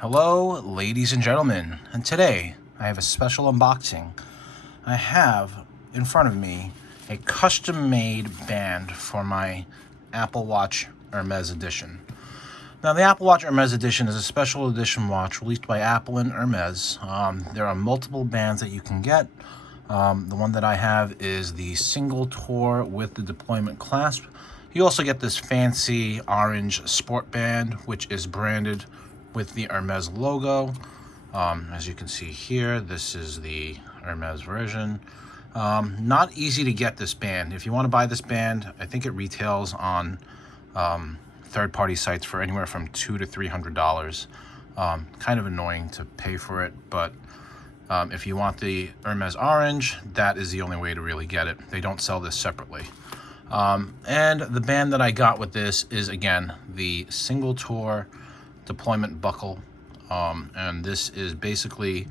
Hello, ladies and gentlemen, and today I have a special unboxing. I have in front of me a custom-made band for my Apple Watch Hermes Edition. Now, the Apple Watch Hermes Edition is a special edition watch released by Apple and Hermes. There are multiple bands that you can get. The one that I have is the single tour with the deployment clasp. You also get this fancy orange sport band, which is branded with the Hermes logo. As you can see here, this is the Hermes version. Not easy to get this band. If you want to buy this band, I think it retails on third-party sites for anywhere from $200 to $300. Kind of annoying to pay for it, but if you want the Hermes orange, that is the only way to really get it. They don't sell this separately. And the band that I got with this is, again, the single tour deployment buckle. And this is basically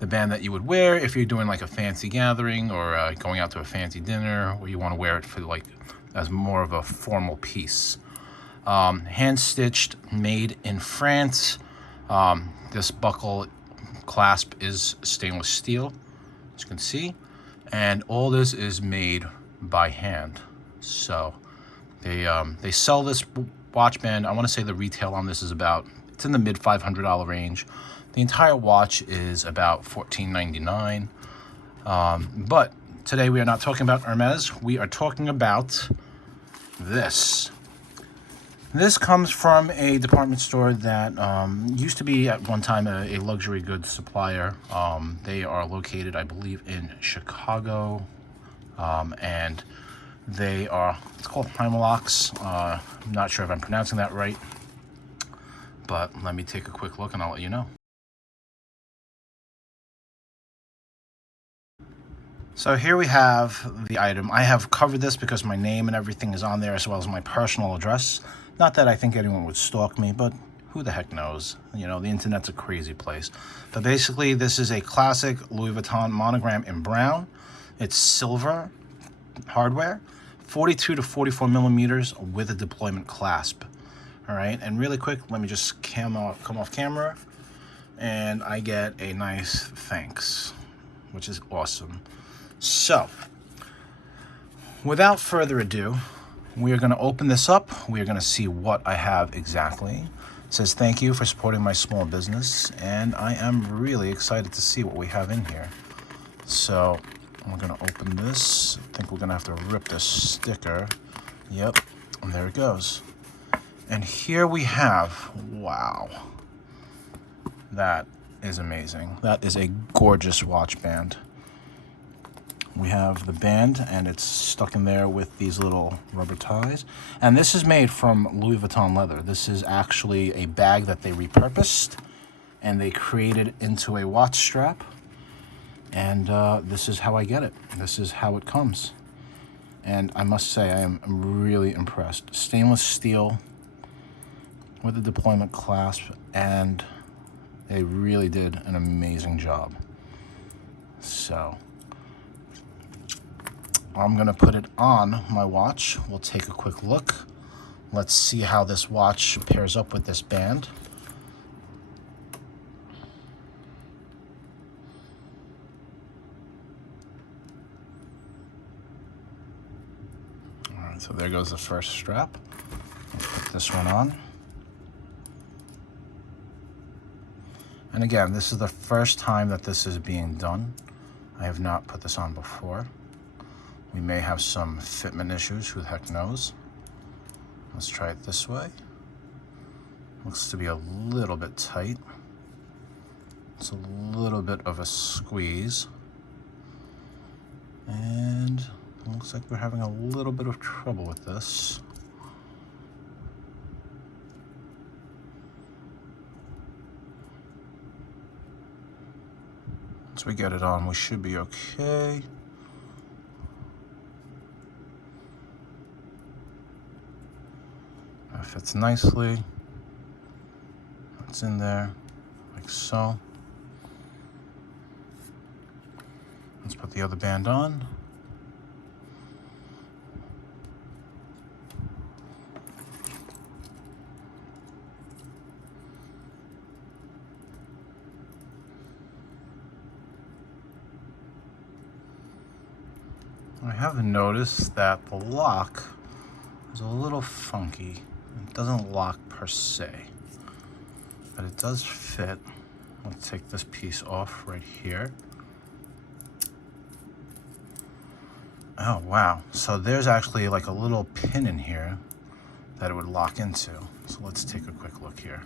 the band that you would wear if you're doing like a fancy gathering or going out to a fancy dinner, or you want to wear it for like as more of a formal piece. Hand stitched, made in France. This buckle clasp is stainless steel, as you can see, and all this is made by hand. So they sell this watch band. I want to say the retail on this is it's in the mid $500 range. The entire watch is about $14.99. But today we are not talking about Hermes. We are talking about this. This comes from a department store that used to be at one time a luxury goods supplier. They are located, I believe, in Chicago, and it's called Himelhoch. I'm not sure if I'm pronouncing that right, but let me take a quick look and I'll let you know. So here we have the item. I have covered this because my name and everything is on there, as well as my personal address. Not that I think anyone would stalk me, but who the heck knows? You know, the internet's a crazy place. But basically, this is a classic Louis Vuitton monogram in brown. It's silver hardware, 42 to 44 millimeters with a deployment clasp. All right, and really quick, let me just come off camera, and I get a nice thanks, which is awesome. So, without further ado, we are going to open this up. We are going to see what I have exactly. It says, thank you for supporting my small business, and I am really excited to see what we have in here. So, we're going to open this. I think we're going to have to rip this sticker. Yep, and there it goes. And here we have, wow, that is amazing. That is a gorgeous watch band. We have the band, and it's stuck in there with these little rubber ties. And this is made from Louis Vuitton leather. This is actually a bag that they repurposed, and they created into a watch strap. And this is how I get it. This is how it comes. And I must say, I am really impressed. Stainless steel with a deployment clasp, and they really did an amazing job. So I'm gonna put it on my watch. We'll take a quick look. Let's see how this watch pairs up with this band. All right, so there goes the first strap. Let's put this one on. And again, this is the first time that this is being done. I have not put this on before. We may have some fitment issues, who the heck knows. Let's try it this way. Looks to be a little bit tight. It's a little bit of a squeeze. And it looks like we're having a little bit of trouble with this. Once we get it on, we should be okay. That fits nicely. It's in there, like so. Let's put the other band on. I have noticed that the lock is a little funky. It doesn't lock per se, but it does fit. Let's take this piece off right here. Oh, wow. So there's actually like a little pin in here that it would lock into. So let's take a quick look here.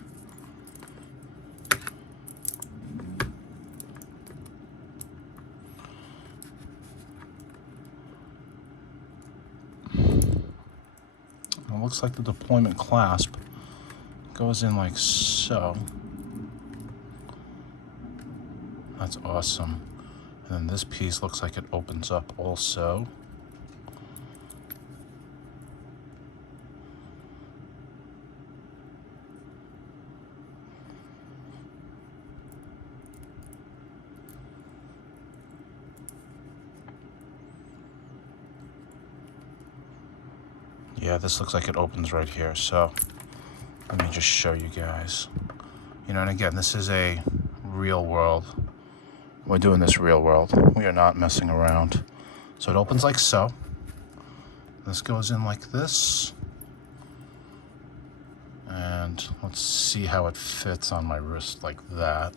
It looks like the deployment clasp goes in like so. That's awesome. And then this piece looks like it opens up also. Yeah, this looks like it opens right here. So let me just show you guys. You know, and again, this is a real world. We're doing this real world. We are not messing around. So it opens like so. This goes in like this. And let's see how it fits on my wrist like that.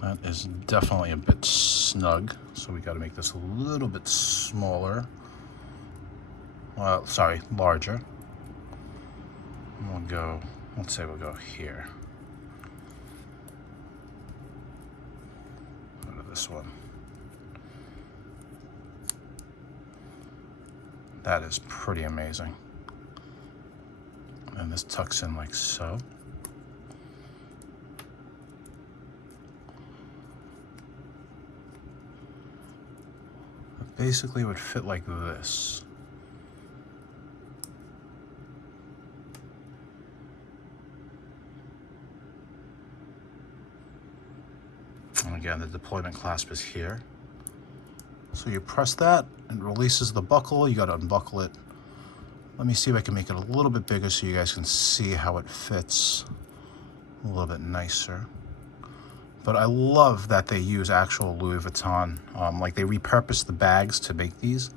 That is definitely a bit snug, so we got to make this a little bit smaller. Well, sorry, larger. We'll go, let's say we'll go here. Go to this one. That is pretty amazing. And this tucks in like so. Basically would fit like this. And again, the deployment clasp is here. So you press that, it releases the buckle. You got to unbuckle it. Let me see if I can make it a little bit bigger so you guys can see how it fits a little bit nicer. But I love that they use actual Louis Vuitton. Like they repurpose the bags to make these.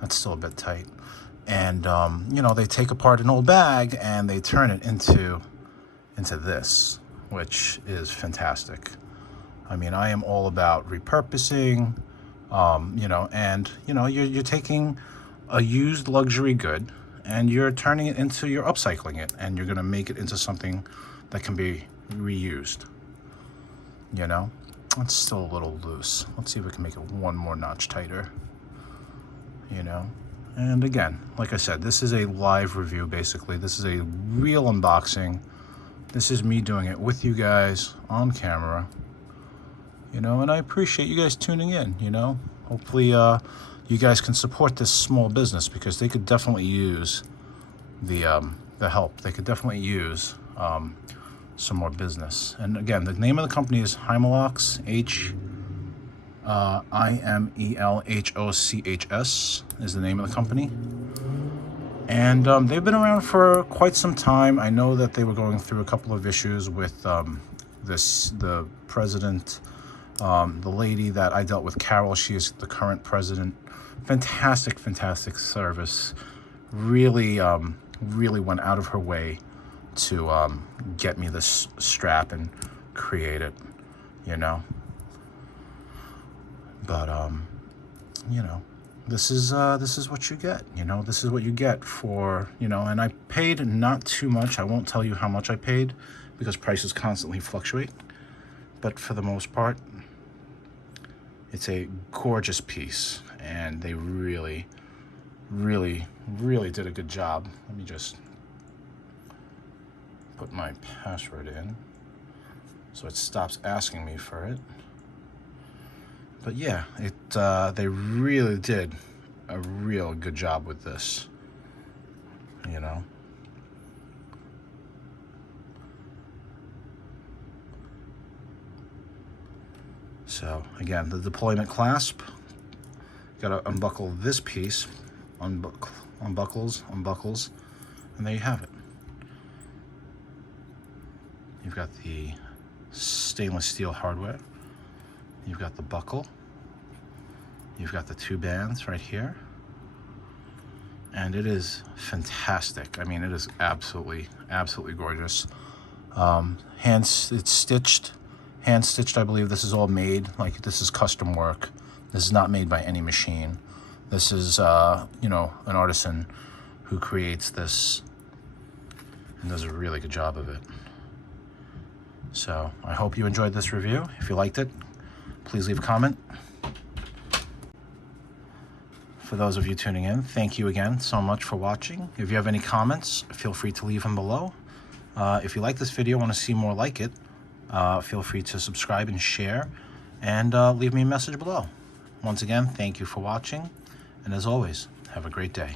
That's still a bit tight. And, you know, they take apart an old bag and they turn it into this, which is fantastic. I mean, I am all about repurposing, you know, and, you know, you're taking a used luxury good and you're turning it into, you're upcycling it, and you're going to make it into something that can be reused. You know, it's still a little loose. Let's see if we can make it one more notch tighter. You know, and again, like I said, this is a live review basically. This is a real unboxing. This is me doing it with you guys on camera. You know, and I appreciate you guys tuning in. You know, hopefully you guys can support this small business, because they could definitely use the help. They could definitely use some more business. And again, the name of the company is Himelhoch, Himelhochs is the name of the company. And they've been around for quite some time. I know that they were going through a couple of issues with the president, the lady that I dealt with, Carol. She is the current president. Fantastic, fantastic service. Really, really went out of her way to get me this strap and create it, you know. But you know, this is what you get. You know, this is what you get for, you know. And I paid not too much. I won't tell you how much I paid, because prices constantly fluctuate. But for the most part, it's a gorgeous piece, and they really, really, really did a good job. Let me just put my password in so it stops asking me for it. But yeah, they really did a real good job with this, you know. So again, the deployment clasp, gotta unbuckle this piece, unbuckles, and there you have it. got the stainless steel hardware. You've got the buckle. You've got the two bands right here. And it is fantastic. I mean, it is absolutely gorgeous. It's stitched, hand stitched, I believe. This is all made, like this is custom work. This is not made by any machine. This is, you know, an artisan who creates this and does a really good job of it. So I hope you enjoyed this review. If you liked it, please leave a comment. For those of you tuning in, thank you again so much for watching. If you have any comments, feel free to leave them below. If you like this video, want to see more like it, feel free to subscribe and share, and leave me a message below. Once again, thank you for watching, and as always, have a great day.